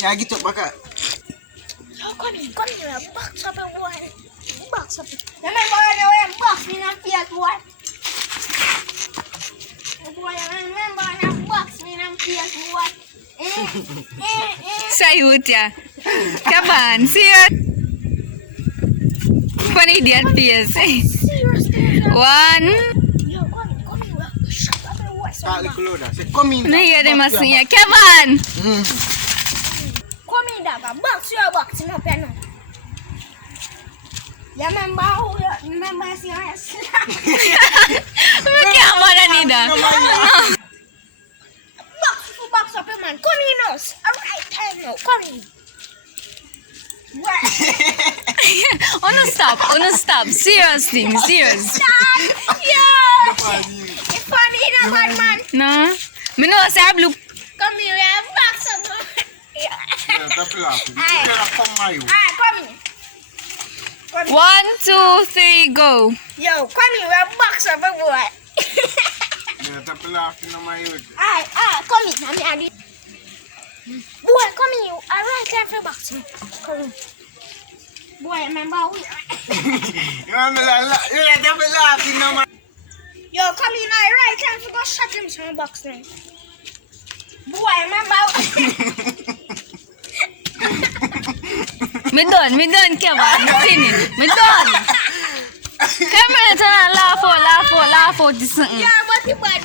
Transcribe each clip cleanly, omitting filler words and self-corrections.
Yeah, get up back. Yo, come here, box up and boy. Box up. Remember when you box me in the face, boy? Boy, remember when you box me in the face, boy? Sayut ya. Kapan? Serious? One idiot face. Seriously? One. Yo, come here. Shut up and boy. Start the clothes. Say, come in. No, hear them asking ya. Kapan? Come in, Dagger. Box your boxing up here now. You remember who you remember see how you slap? Kapan nida? Box up your man. Come in us. Alright time now. Come in. Oh no stop. Seriously, serious. Stop. Yeah. It's funny, the Badman. No. Me know say blue. Come here, we have box up. Yeah, stop laughing. Aye. Come on. Alright, come in. 1, 2, 3, go. Yo, come here, we have box up, boy. Yeah, stop laughing on my youth. Alright, come in. I'm here. Boy, come here. Alright time for boxing. Come in. Boy, remember we. Stop laughing on my. Yo, come in. Alright time for go shut him some boxing. Boy, remember. Me done, Kevin. Finish. Me done. Camera turn on, laugh out this something. Yeah, but you bad.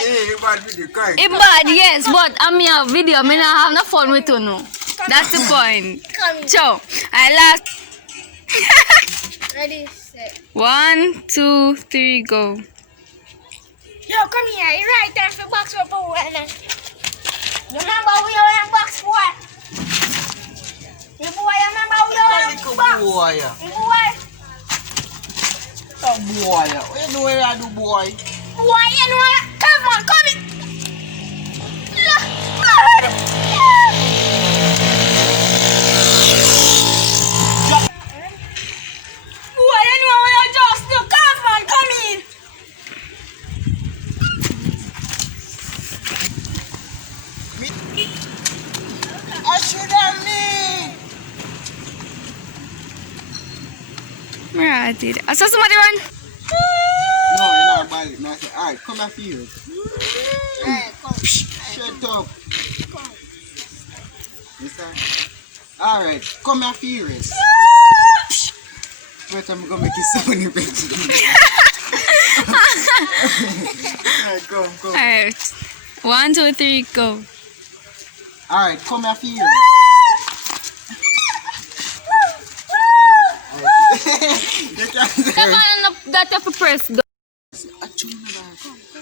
Hey, you bad video, guys. It bad, yes, but I'm here video. Me not have no fun with you no. That's the point. Come in. So, I last. Ready, set. 1, 2, 3, go. Yo, come here. It's right time for box up, boy. Remember we are in box, boy. You boy, remember we are in box. Boy. You boy. Oh, boy. What you doing here, do boy? Boy, you know what? Come on, come in. Look. Boy, you know what you just do. Come on, come in. I should have me. Where I did. I saw somebody run. No, you're not bad. I say, alright, come here for you. Alright, come. Shut up. Listen. Alright, come here for you. Wait, I'm gonna make you so many bitches. Alright, go. Alright. 1, 2, 3, go. Alright, come here for you. You can't say Come on, that you have to press.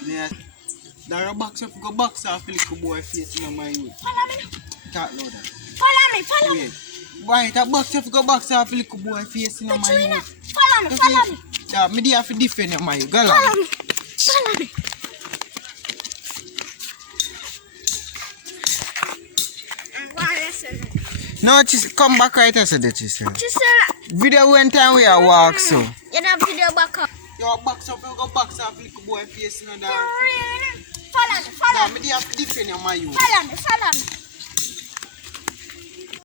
yeah. There a box up, go box off a little boy face in my youth. Follow me now. Talk louder. Follow me. Wait. Why that box up, go box off a little boy face in my Follow youth. me. Follow me. Yeah, me there for defend your mind. Go Follow on. me. Follow me. No, just come back right as I did, you say. Just Video one time we are walk so. you know video back up. Yo, box up, go box off a little boy face in the Follow me. Yeah, me there for defend your mind. Follow me.